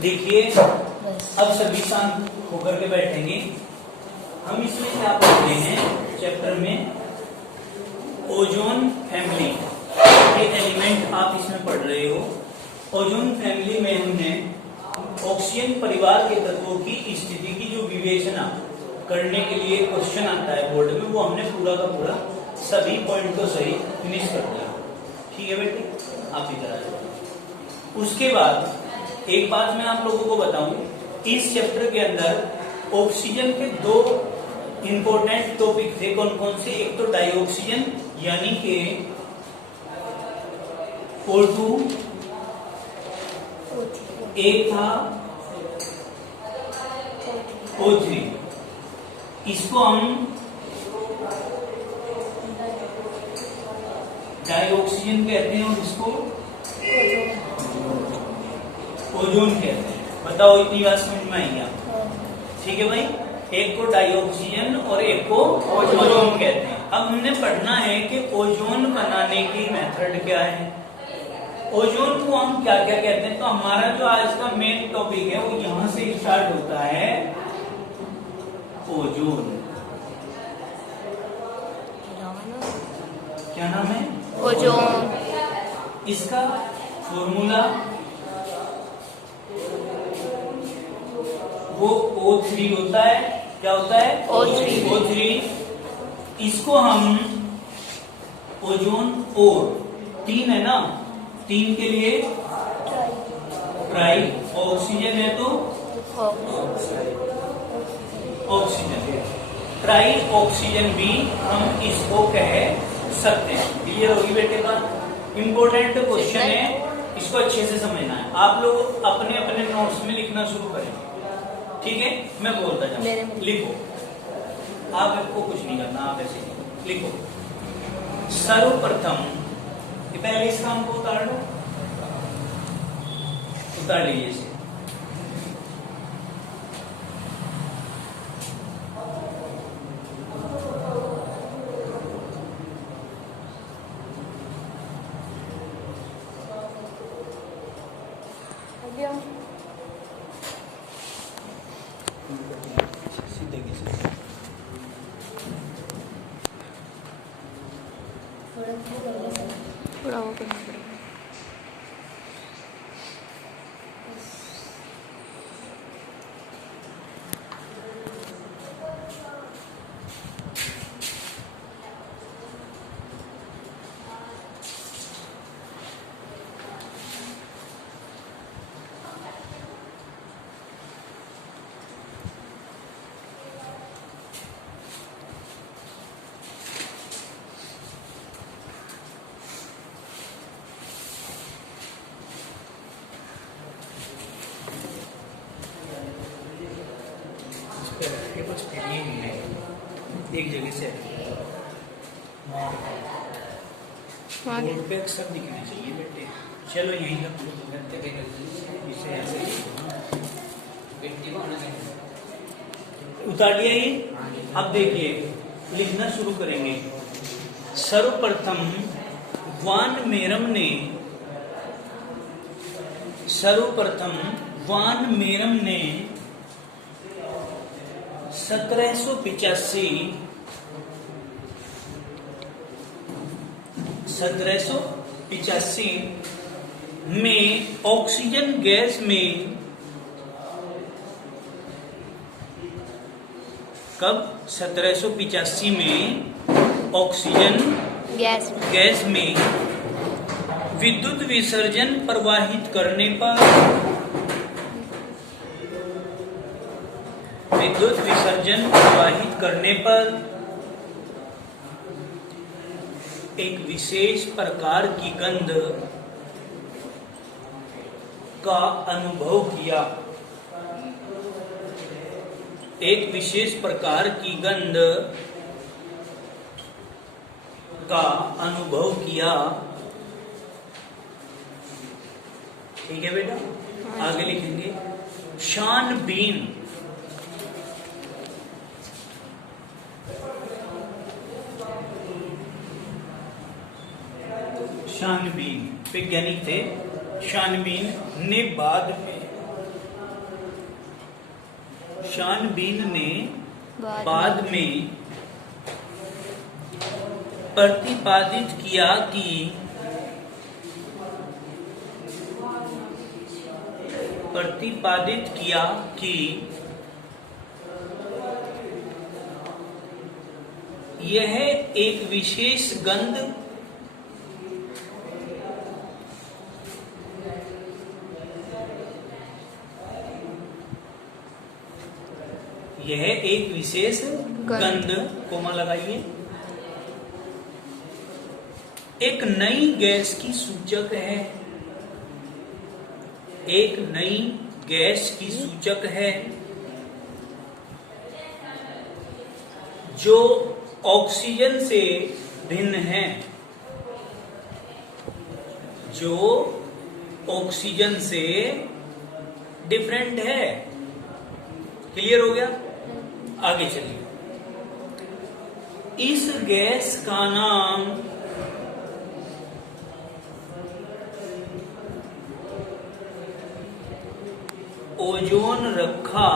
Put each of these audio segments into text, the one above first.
देखिए अब सभी शांत होकर के बैठेंगे। हम इसमें क्या पढ़ते हैं चैप्टर में, ओजोन फैमिली। ये एलिमेंट आप इसमें पढ़ रहे हो। ओजोन फैमिली में हमने ऑक्सीजन परिवार के तत्वों की स्थिति की जो विवेचना करने के लिए क्वेश्चन आता है बोर्ड में, वो हमने पूरा का पूरा सभी पॉइंट को सही फिनिश कर दिया। ठीक है बेटे, आप इधर आ जाओ। उसके बाद एक बात मैं आप लोगों को बताऊं, इस चैप्टर के अंदर ऑक्सीजन के दो इंपॉर्टेंट टॉपिक थे। कौन कौन से? एक तो डाइऑक्सीजन यानी कि O2, एक था O3। इसको हम डाइऑक्सीजन कहते हैं और इसको ओजोन कहते हैं। बताओ इतनी बात समझ में आई आपको? ठीक है भाई, एक को डाइऑक्सीजन और एक को ओजोन कहते हैं। अब हमने पढ़ना है कि ओजोन बनाने की मेथड क्या है, ओजोन को हम क्या क्या कहते हैं। तो हमारा जो आज का मेन टॉपिक है वो यहां से स्टार्ट होता है, ओजोन। क्या नाम है? ओजोन। इसका फॉर्मूला वो O3 होता है। क्या होता है? O3। इसको हम ओजोन और 3 है ना, 3 के लिए ट्राई, ऑक्सीजन है तो ऑक्सीजन, ट्राई ऑक्सीजन भी हम इसको कह सकते हैं। क्लियर होगी बेटे बात? इंपॉर्टेंट क्वेश्चन है, इसको अच्छे से समझना है। आप लोग अपने अपने नोट्स में लिखना शुरू करें, ठीक है? मैं बोलता जाऊँ, लिखो। आप आपको कुछ नहीं करना, आप ऐसे लिखो। सर्वप्रथम पहले इस काम को उतार लो, उतार लीजिए इसे। थोड़ा वो करना पड़ेगा। कुछ नहीं है, एक जगह से बोर्ड पे अक्सर दिखने चाहिए बेटे। चलो यहीं रख लो, इसे ऐसे उतार लिया ये। अब देखिए लिखना शुरू करेंगे। सर्वप्रथम वान मेरम ने 1785 में ऑक्सीजन गैस में, कब? 1785 में ऑक्सीजन गैस में विद्युत विसर्जन प्रवाहित करने पर एक विशेष प्रकार की गंध का अनुभव किया। एक विशेष प्रकार की गंध का अनुभव किया। ठीक है बेटा, आगे लिखेंगे। शान बीन शानबीन वैज्ञानिक थे। शानबीन ने बाद में छानबीन ने बाद बाद में प्रतिपादित किया कि यह एक विशेष गंध गंध कोमा लगाइए एक नई गैस की सूचक है। एक नई गैस की सूचक है जो ऑक्सीजन से भिन्न है। जो ऑक्सीजन से डिफरेंट है। क्लियर हो गया? आगे चलिए। इस गैस का नाम ओजोन रखा।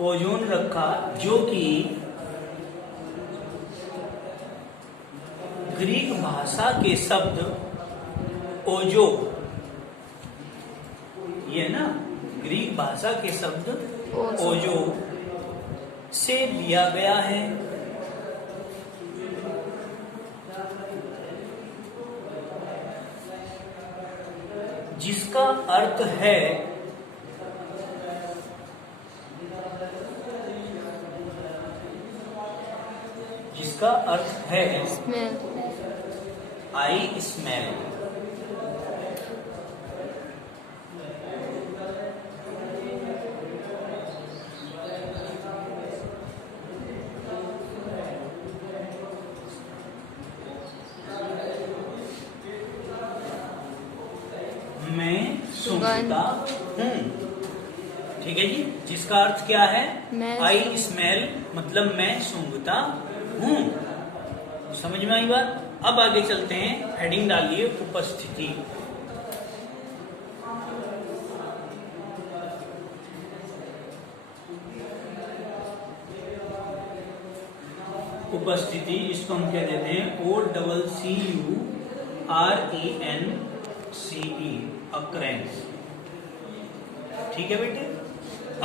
ओजोन रखा जो कि ग्रीक भाषा के शब्द ओजो, ये ना ग्रीक भाषा के शब्द ओजो से लिया गया है। जिसका अर्थ है स्मेल। I smell. मैं सूंघता हूँ। ठीक है जी। जिसका अर्थ क्या है? आई स्मेल मतलब मैं सूंघता हूँ। समझ में आई बात? अब आगे चलते हैं। हेडिंग डालिए उपस्थिति। उपस्थिति इसको हम क्या देते हैं? OCCURENCE occurrence. ठीक है बेटे?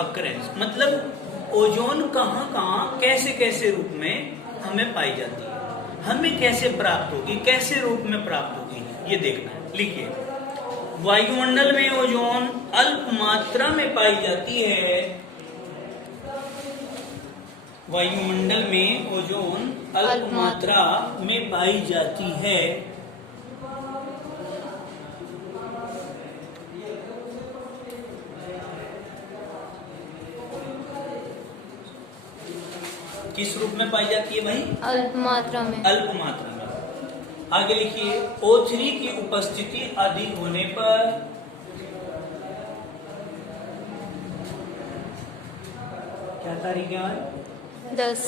अकरेंस मतलब ओजोन कहां कहां कैसे कैसे रूप में हमें पाई जाती है, हमें कैसे प्राप्त होगी, कैसे रूप में प्राप्त होगी, ये देखना है। लिखिए, वायुमंडल में ओजोन अल्प मात्रा में पाई जाती है। वायुमंडल में ओजोन अल्प मात्रा में पाई जाती है। किस रूप में पाई जाती है भाई? अल्प मात्रा में। अल्प मात्रा में। आगे लिखिए, O3 की उपस्थिति अधिक होने पर क्या तारीख है? 10।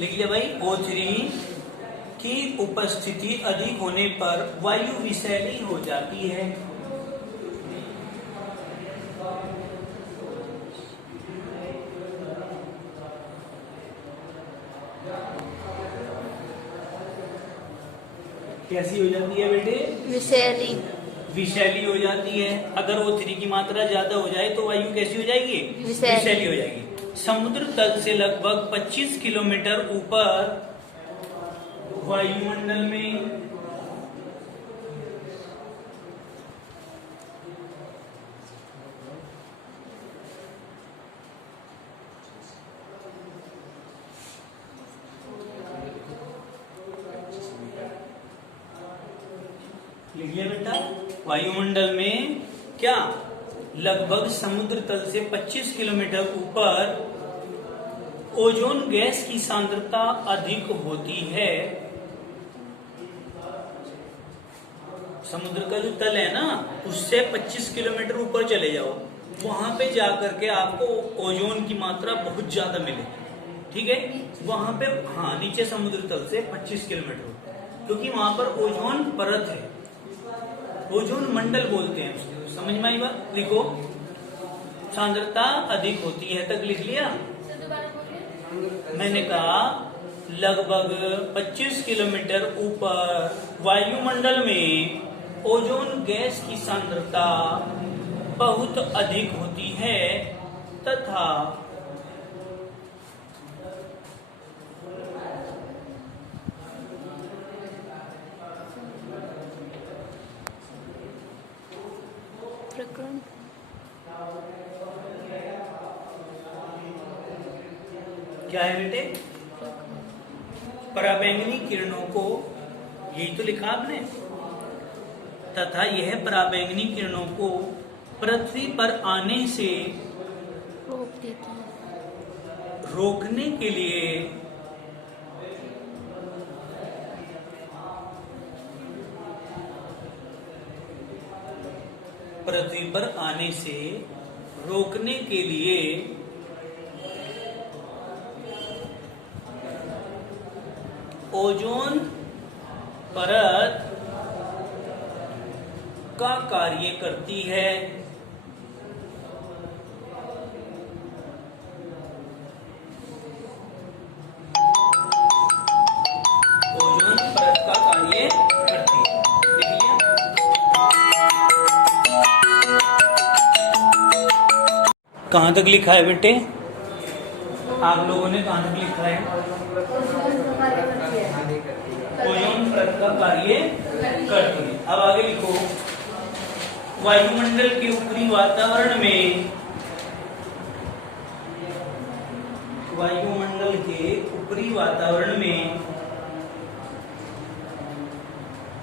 लिख लिया भाई। O3 की उपस्थिति अधिक होने पर वायु विषैली हो जाती है। कैसी हो जाती है बेटे? विषैली। विषैली हो जाती है। अगर O3 की मात्रा ज्यादा हो जाए तो वायु कैसी हो जाएगी? विषैली हो जाएगी। समुद्र तल से लगभग 25 किलोमीटर ऊपर वायुमंडल में लिखिए बेटा, वायुमंडल में क्या लगभग समुद्र तल से 25 किलोमीटर ऊपर ओजोन गैस की सांद्रता अधिक होती है। समुद्र का जो तल है ना, उससे 25 किलोमीटर ऊपर चले जाओ वहां पे जा करके आपको ओजोन की मात्रा बहुत ज्यादा मिलेगी। ठीक है, वहां पे हाँ नीचे समुद्र तल से 25 किलोमीटर, क्योंकि वहां पर ओजोन परत है, ओजोन मंडल बोलते हैं उसको। समझ में आई बात? लिखो, सांद्रता अधिक होती है तक लिख लिया। मैंने कहा लगभग 25 किलोमीटर ऊपर वायुमंडल में ओजोन गैस की सांद्रता बहुत अधिक होती है तथा प्रकरण क्या है बेटे? पराबैंगनी किरणों को, यही तो लिखा आपने, तथा यह पराबैंगनी किरणों को पृथ्वी पर आने से रोक देती है। रोकने के लिए पृथ्वी पर आने से रोकने के लिए ओजोन परत का कार्य करती है। ओजोन परत का कार्य करती है, देखिए। कहां तक लिखा है बेटे? आप लोगों ने कहां तक लिखा है? ओजोन परत का कार्य करती है। अब आगे लिखो, वायुमंडल के ऊपरी वातावरण में, वायुमंडल के ऊपरी वातावरण में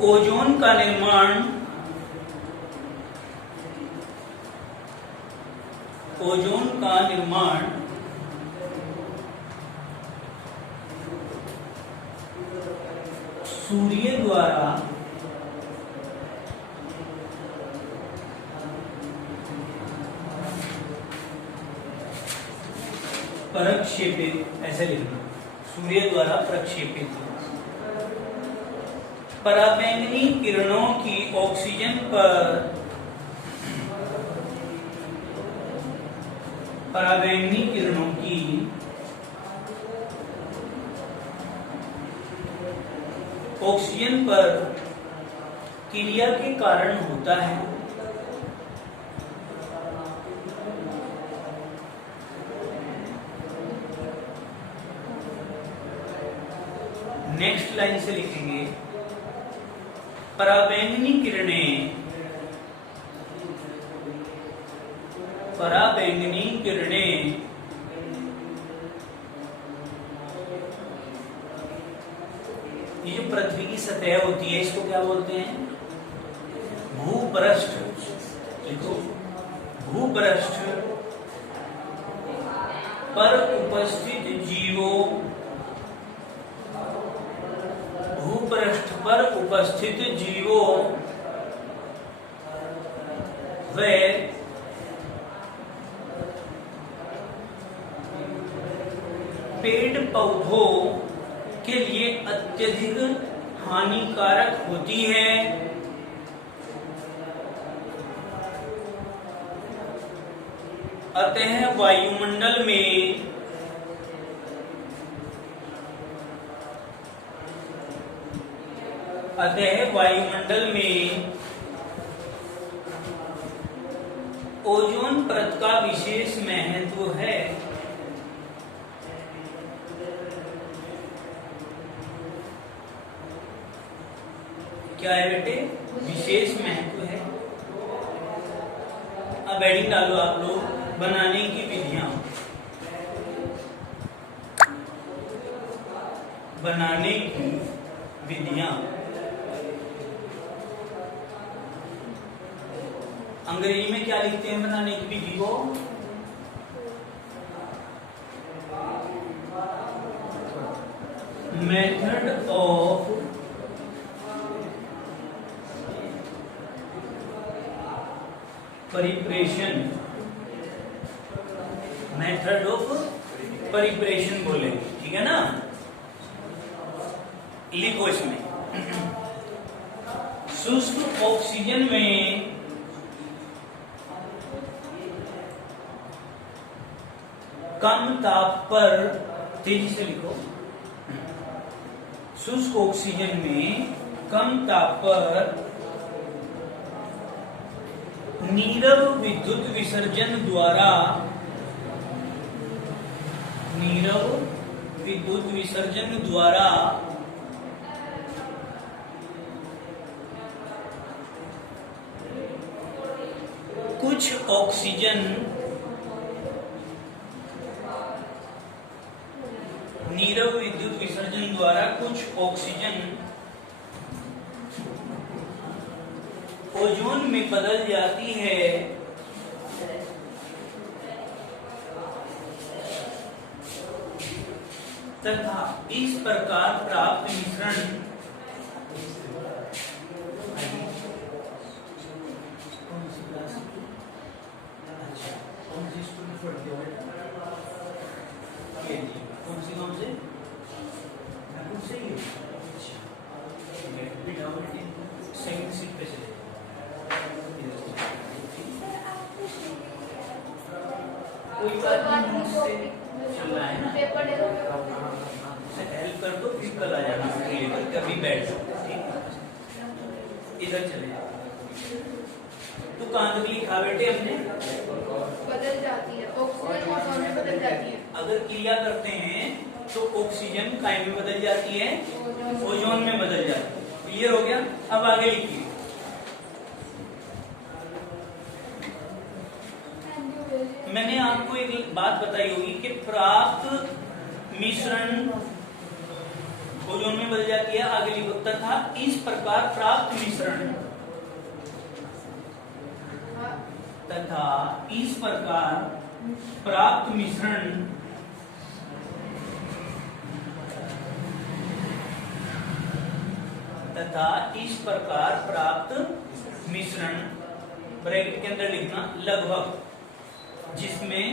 ओजोन का निर्माण, ओजोन का निर्माण सूर्य द्वारा प्रक्षेपित, ऐसे लिखना, सूर्य द्वारा प्रक्षेपित पराबैंगनी किरणों की ऑक्सीजन पर, पराबैंगनी किरणों की ऑक्सीजन पर क्रिया के कारण होता है। नेक्स्ट लाइन से लिखेंगे, पराबैंगनी किरणें, पराबैंगनी किरणें ये जो पृथ्वी की सतह होती है इसको क्या बोलते हैं? भूपृष्ठ। देखो, भूपृष्ठ पर उपस्थित जीवों, भूपृष्ठ पर उपस्थित जीवों व पेड़ पौधों के लिए अत्यधिक हानिकारक होती है। अतः वायुमंडल में ओजोन परत का विशेष महत्व है। क्या है बेटे? विशेष महत्व है। अब हेडिंग डालो आप लोग, बनाने की विधियां, बनाने की विधियां। अंग्रेजी में क्या लिखते हैं बनाने की विधि को? Method of preparation, method of preparation बोलेंगे, ठीक है ना। लिखो इसमें, शुष्क ऑक्सीजन में कम ताप पर, तेजी से लिखो, शुष्क ऑक्सीजन में कम ताप पर नीरव विद्युत विसर्जन द्वारा कुछ ऑक्सीजन नीरव विद्युत विसर्जन द्वारा कुछ ऑक्सीजन ओजोन में बदल जाती है तथा इस प्रकार प्राप्त मिश्रण सेकंड सीट पे चले, कोई बात नहीं, मुझसे चल रहा है ना, हेल्प कर दो, फिर कल आ जाना लेकर, कभी बैठ जाओ, ठीक है। इधर चले जाओ। तो कहाँ तक लिखा बेटे हमने? बदल जाती है, ऑक्सीजन ओजोन में बदल जाती है। अगर क्रिया करते हैं तो ऑक्सीजन काय में बदल जाती है? ओजोन में बदल जाती है। क्लियर हो गया? अब आगे लिखिए। मैंने आपको एक बात बताई होगी कि प्राप्त मिश्रण ओजोन में बदल जाती है। आगे लिखो, तथा इस प्रकार प्राप्त मिश्रण, तथा इस प्रकार प्राप्त मिश्रण तथा इस प्रकार प्राप्त मिश्रण, ब्रैकेट के अंदर लिखना, लगभग, जिसमें